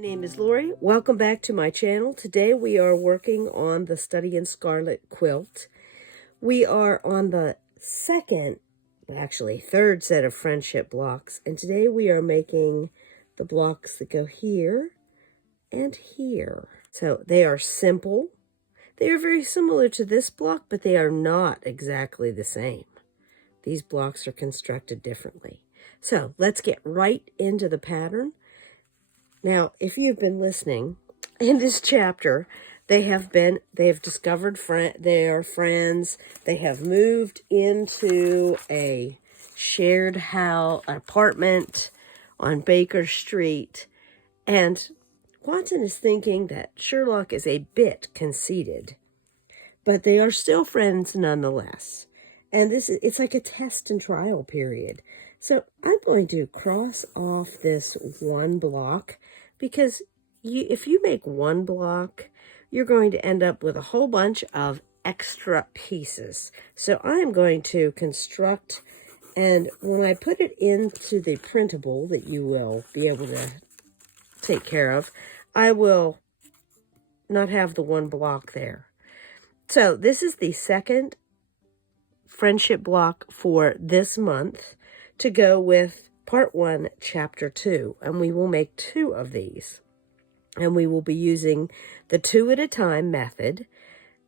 name is Lorrie. Welcome back to my channel. Today we are working on the Study in Scarlet quilt. We are on the third set of friendship blocks, and today we are making the blocks that go here and here. So they are simple. They are very similar to this block, but they are not exactly the same. These blocks are constructed differently. So let's get right into the pattern. Now, if you've been listening, in this chapter, they have discovered their friends. They have moved into a shared apartment on Baker Street. And Watson is thinking that Sherlock is a bit conceited, but they are still friends nonetheless. And it's like a test and trial period. So I'm going to cross off this one block because if you make one block, you're going to end up with a whole bunch of extra pieces. So I'm going to construct, and when I put it into the printable that you will be able to take care of, I will not have the one block there. So this is the second friendship block for this month to go with part 1, chapter 2, and we will make 2 of these. And we will be using the 2 at a time method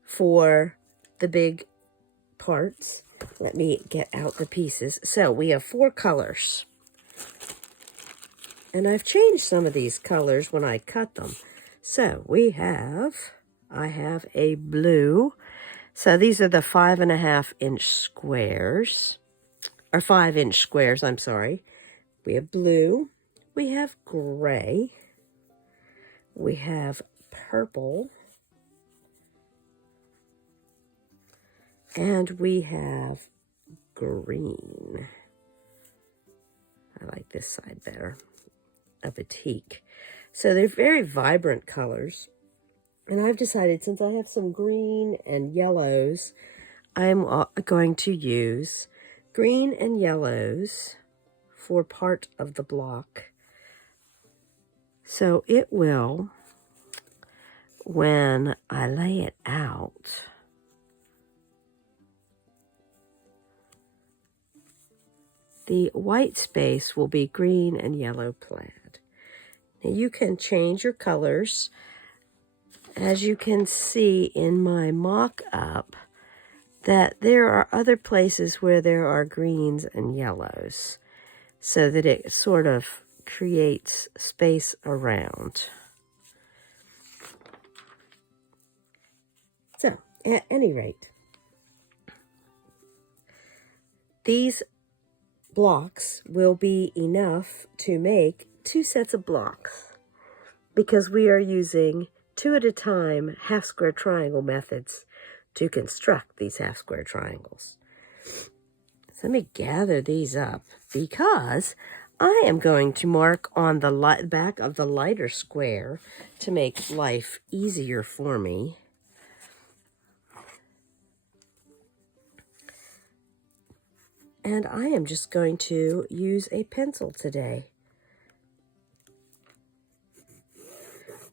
for the big parts. Let me get out the pieces. So we have 4 colors. And I've changed some of these colors when I cut them. So I have a blue. So these are the 5.5-inch squares. Or 5-inch squares, I'm sorry. We have blue. We have gray. We have purple. And we have green. I like this side better. A batik. So they're very vibrant colors. And I've decided, since I have some green and yellows, I'm going to use green and yellows for part of the block. So it will, when I lay it out, the white space will be green and yellow plaid. Now you can change your colors. As you can see in my mock-up, that there are other places where there are greens and yellows, so that it sort of creates space around. So, at any rate, these blocks will be enough to make 2 sets of blocks, because we are using 2 at a time half-square triangle methods to construct these half-square triangles. So let me gather these up, because I am going to mark on the back of the lighter square to make life easier for me. And I am just going to use a pencil today.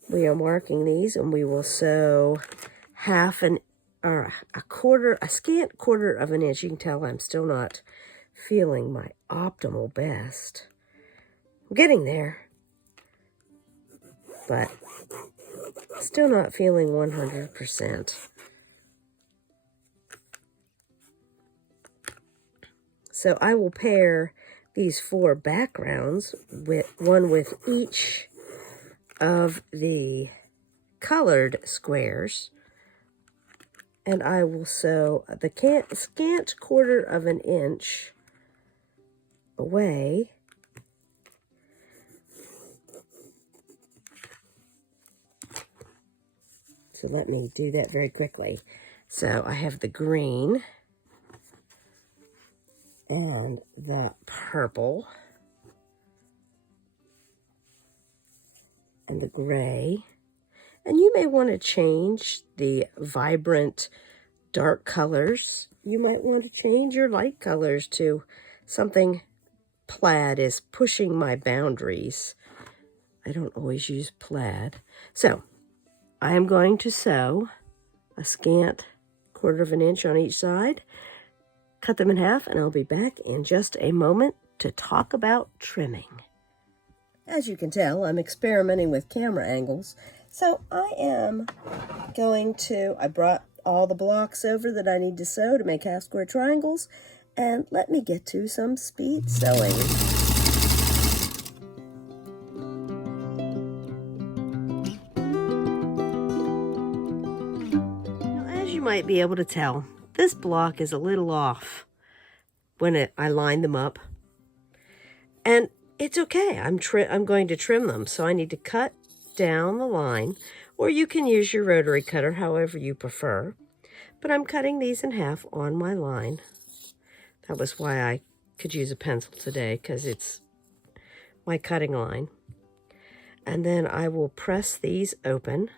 We are marking these, and we will sew a scant quarter of an inch. You can tell I'm still not feeling my optimal best. I'm getting there, but still not feeling 100%. So I will pair these 4 backgrounds with each of the colored squares, and I will sew the scant quarter of an inch away So let me do that very quickly. So I have the green and the purple and the gray. And you may want to change the vibrant dark colors. You might want to change your light colors to something plaid is pushing my boundaries. I don't always use plaid. So I am going to sew a scant 1/4 inch on each side, cut them in half, and I'll be back in just a moment to talk about trimming. As you can tell, I'm experimenting with camera angles. So I am going to, I brought all the blocks over that I need to sew to make half square triangles, and let me get to some speed sewing. Now, as you might be able to tell, this block is a little off when I line them up, and it's okay. I'm going to trim them, so I need to cut down the line, or you can use your rotary cutter, however you prefer. But I'm cutting these in half on my line. That was why I could use a pencil today, because it's my cutting line. And then I will press these open.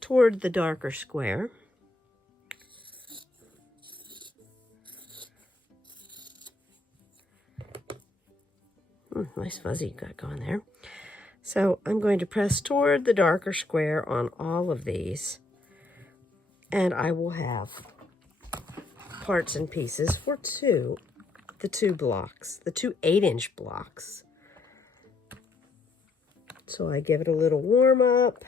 Toward the darker square. Nice fuzzy got going there. So I'm going to press toward the darker square on all of these, and I will have parts and pieces for the two blocks, the two 8-inch blocks. So I give it a little warm up,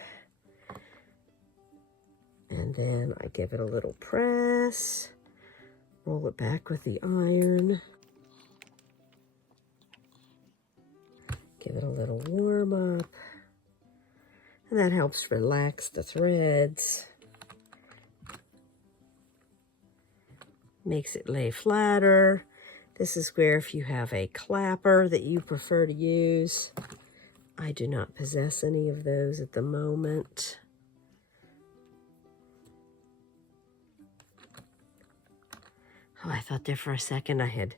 and then I give it a little press, roll it back with the iron. Give it a little warm up, and that helps relax the threads. Makes it lay flatter. This is where if you have a clapper that you prefer to use. I do not possess any of those at the moment. Oh, I thought there for a second I had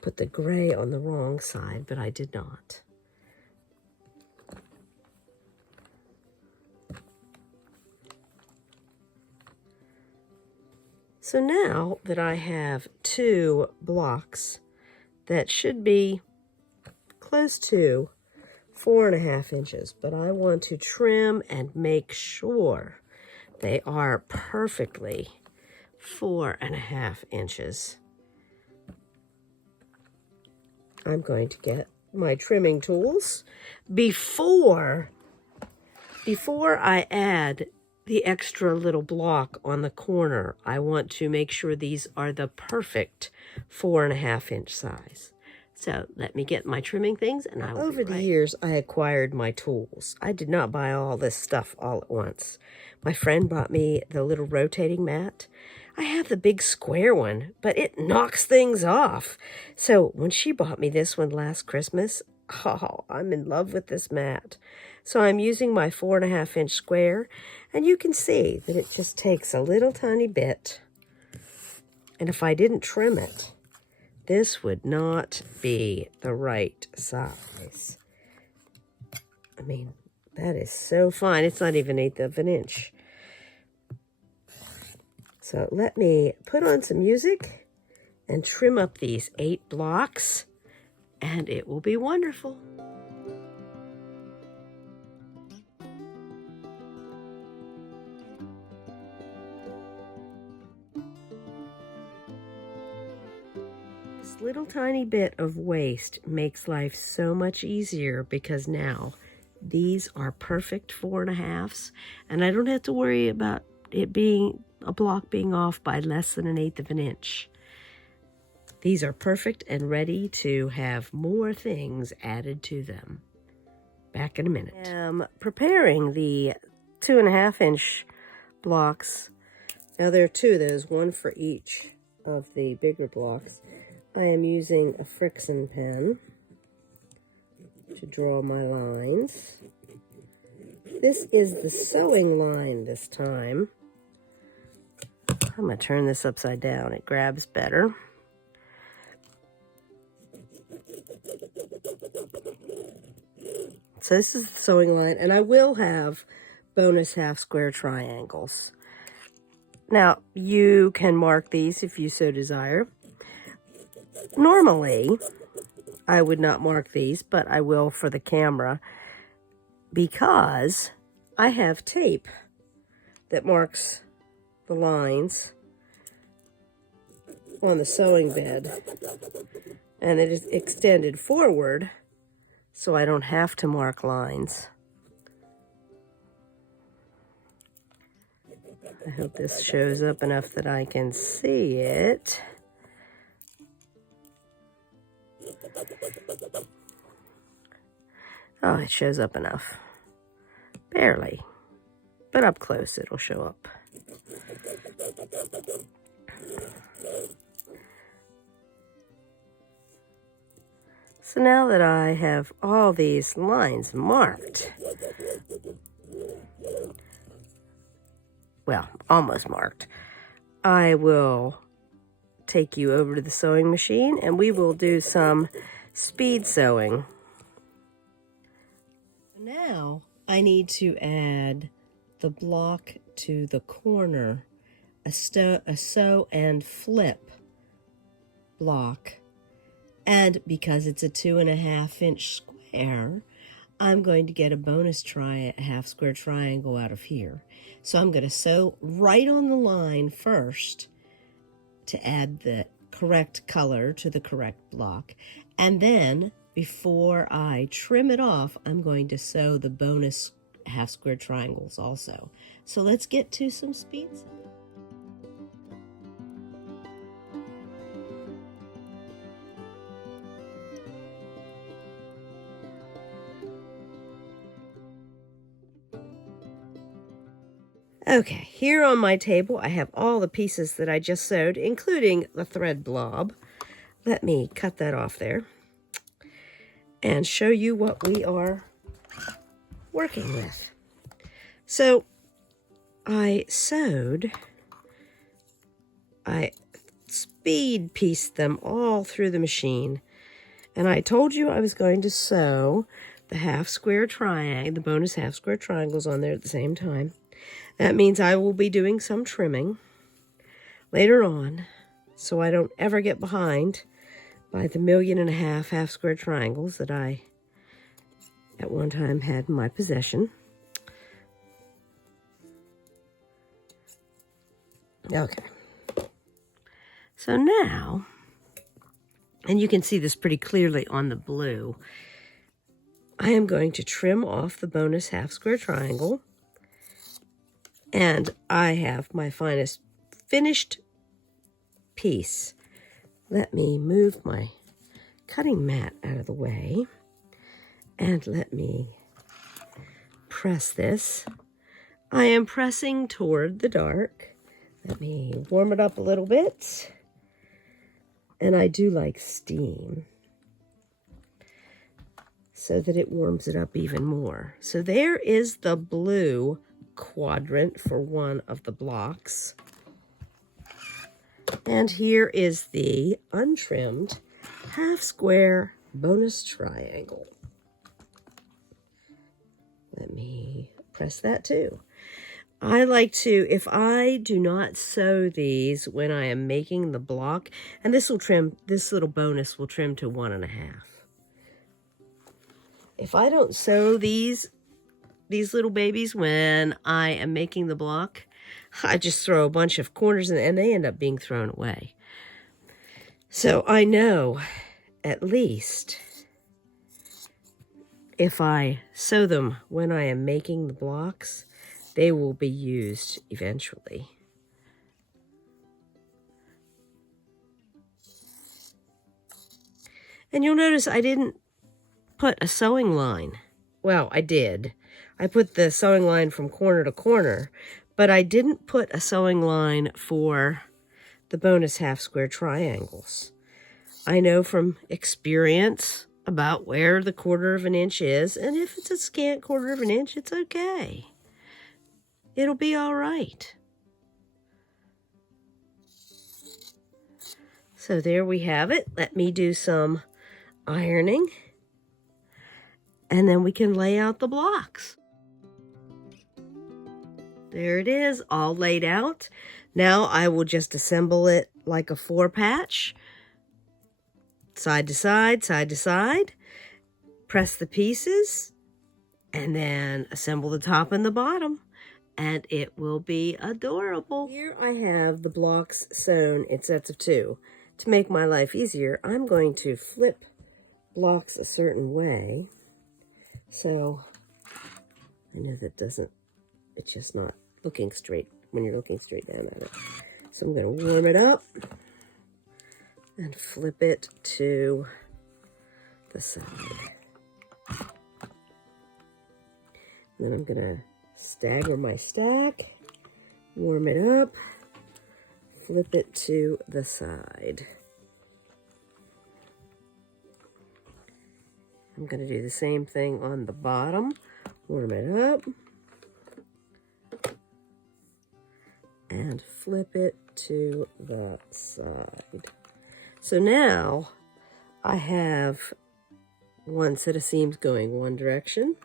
put the gray on the wrong side, but I did not. So now that I have 2 blocks that should be close to 4.5 inches, but I want to trim and make sure they are perfectly 4.5 inches. I'm going to get my trimming tools before I add the extra little block on the corner. I want to make sure these are the perfect 4.5 inch size. So let me get my trimming things, and I will Over the years, I acquired my tools. I did not buy all this stuff all at once. My friend bought me the little rotating mat. I have the big square one, but it knocks things off. So when she bought me this one last Christmas, oh, I'm in love with this mat. So I'm using my 4.5 inch square, and you can see that it just takes a little tiny bit. And if I didn't trim it, this would not be the right size. I mean, that is so fine. It's not even 1/8 of an inch. So let me put on some music and trim up these 8 blocks, and it will be wonderful. This little tiny bit of waste makes life so much easier, because now these are perfect 4.5s, and I don't have to worry about it being a block being off by less than 1/8 of an inch. These are perfect and ready to have more things added to them. Back in a minute. I'm preparing the 2.5 inch blocks. Now there are 2 of those, one for each of the bigger blocks. I am using a Friction pen to draw my lines. This is the sewing line this time. I'm going to turn this upside down. It grabs better. So this is the sewing line, and I will have bonus half square triangles. Now, you can mark these if you so desire. Normally, I would not mark these, but I will for the camera because I have tape that marks the lines on the sewing bed, and it is extended forward so I don't have to mark lines. I hope this shows up enough that I can see it. Oh, it shows up enough. Barely. But up close it'll show up. So now that I have all these lines marked, well, almost marked, I will take you over to the sewing machine and we will do some speed sewing. Now I need to add the block to the corner, a sew and flip block. And because it's a 2.5 inch square, I'm going to get a bonus half square triangle out of here. So I'm going to sew right on the line first to add the correct color to the correct block. And then before I trim it off, I'm going to sew the bonus half square triangles also. So let's get to some speed sewing. Okay, here on my table I have all the pieces that I just sewed, including the thread blob. Let me cut that off there and show you what we are working with. So I speed pieced them all through the machine, and I told you I was going to sew the half square triangle, the bonus half square triangles on there at the same time. That means I will be doing some trimming later on so I don't ever get behind by the 1.5 million half square triangles that I at one time had in my possession. Okay. So now, and you can see this pretty clearly on the blue, I am going to trim off the bonus half square triangle. And I have my finest finished piece. Let me move my cutting mat out of the way and let me press this. I am pressing toward the dark. Let me warm it up a little bit. And I do like steam so that it warms it up even more. So there is the blue quadrant for one of the blocks. And here is the untrimmed half square bonus triangle. Let me press that too. I like to, if I do not sew these when I am making the block, and this will trim, this little bonus will trim to 1.5. If I don't sew these little babies when I am making the block, I just throw a bunch of corners and they end up being thrown away. So I know at least if I sew them when I am making the blocks, they will be used eventually. And you'll notice I didn't put a sewing line. Well, I did. I put the sewing line from corner to corner, but I didn't put a sewing line for the bonus half square triangles. I know from experience about where the 1/4 inch is, and if it's a scant 1/4 inch, it's okay. It'll be all right. So there we have it. Let me do some ironing, and then we can lay out the blocks. There it is, all laid out. Now I will just assemble it like a 4-patch side to side, side to side. Press the pieces and then assemble the top and the bottom. And it will be adorable. Here I have the blocks sewn in sets of 2. To make my life easier, I'm going to flip blocks a certain way. So I know that doesn't, it's just not looking straight when you're looking straight down at it. So I'm going to warm it up and flip it to the side. And then I'm going to stagger my stack, warm it up, flip it to the side. I'm going to do the same thing on the bottom, warm it up, and flip it to the side. So now I have one set of seams going one direction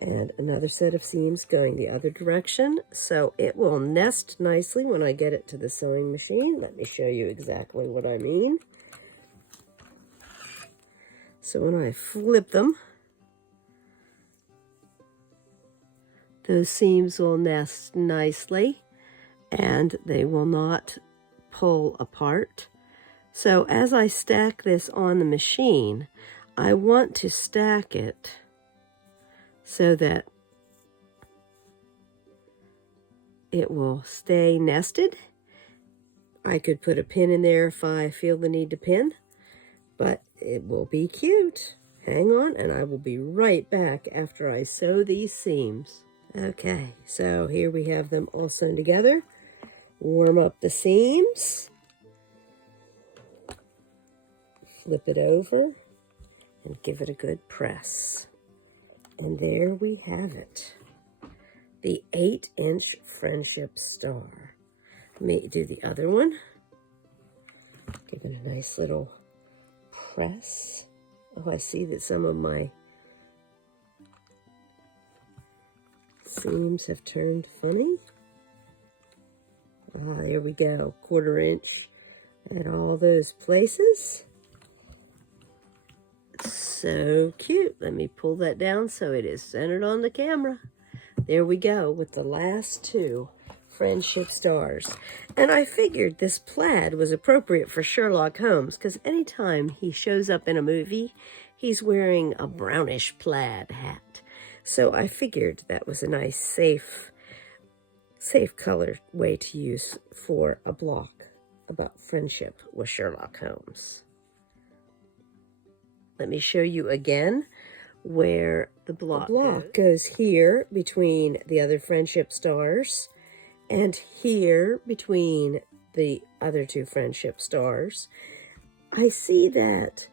and another set of seams going the other direction. So it will nest nicely when I get it to the sewing machine. Let me show you exactly what I mean. So when I flip them, those seams will nest nicely and they will not pull apart. So as I stack this on the machine, I want to stack it so that it will stay nested. I could put a pin in there if I feel the need to pin, but it will be cute. Hang on, and I will be right back after I sew these seams. Okay, so here we have them all sewn together. Warm up the seams. Flip it over and give it a good press. And there we have it. The 8-inch friendship star. Let me do the other one. Give it a nice little press. Oh, I see that some of my seams have turned funny. Ah, there we go. 1/4 inch at all those places. So cute. Let me pull that down so it is centered on the camera. There we go with the last 2 friendship stars. And I figured this plaid was appropriate for Sherlock Holmes because anytime he shows up in a movie, he's wearing a brownish plaid hat. So I figured that was a nice, safe color way to use for a block about friendship with Sherlock Holmes. Let me show you again where the block goes here between the other friendship stars and here between the other 2 friendship stars. I see that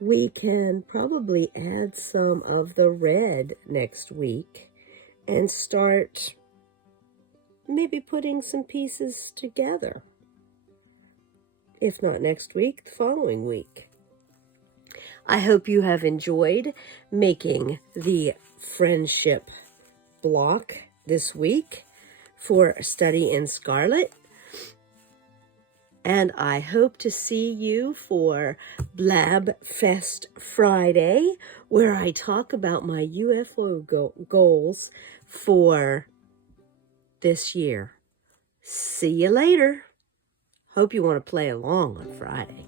we can probably add some of the red next week and start maybe putting some pieces together. If not next week, the following week. I hope you have enjoyed making the friendship block this week for Study in Scarlet. And I hope to see you for Blab Fest Friday, where I talk about my UFO goals for this year. See you later. Hope you want to play along on Friday.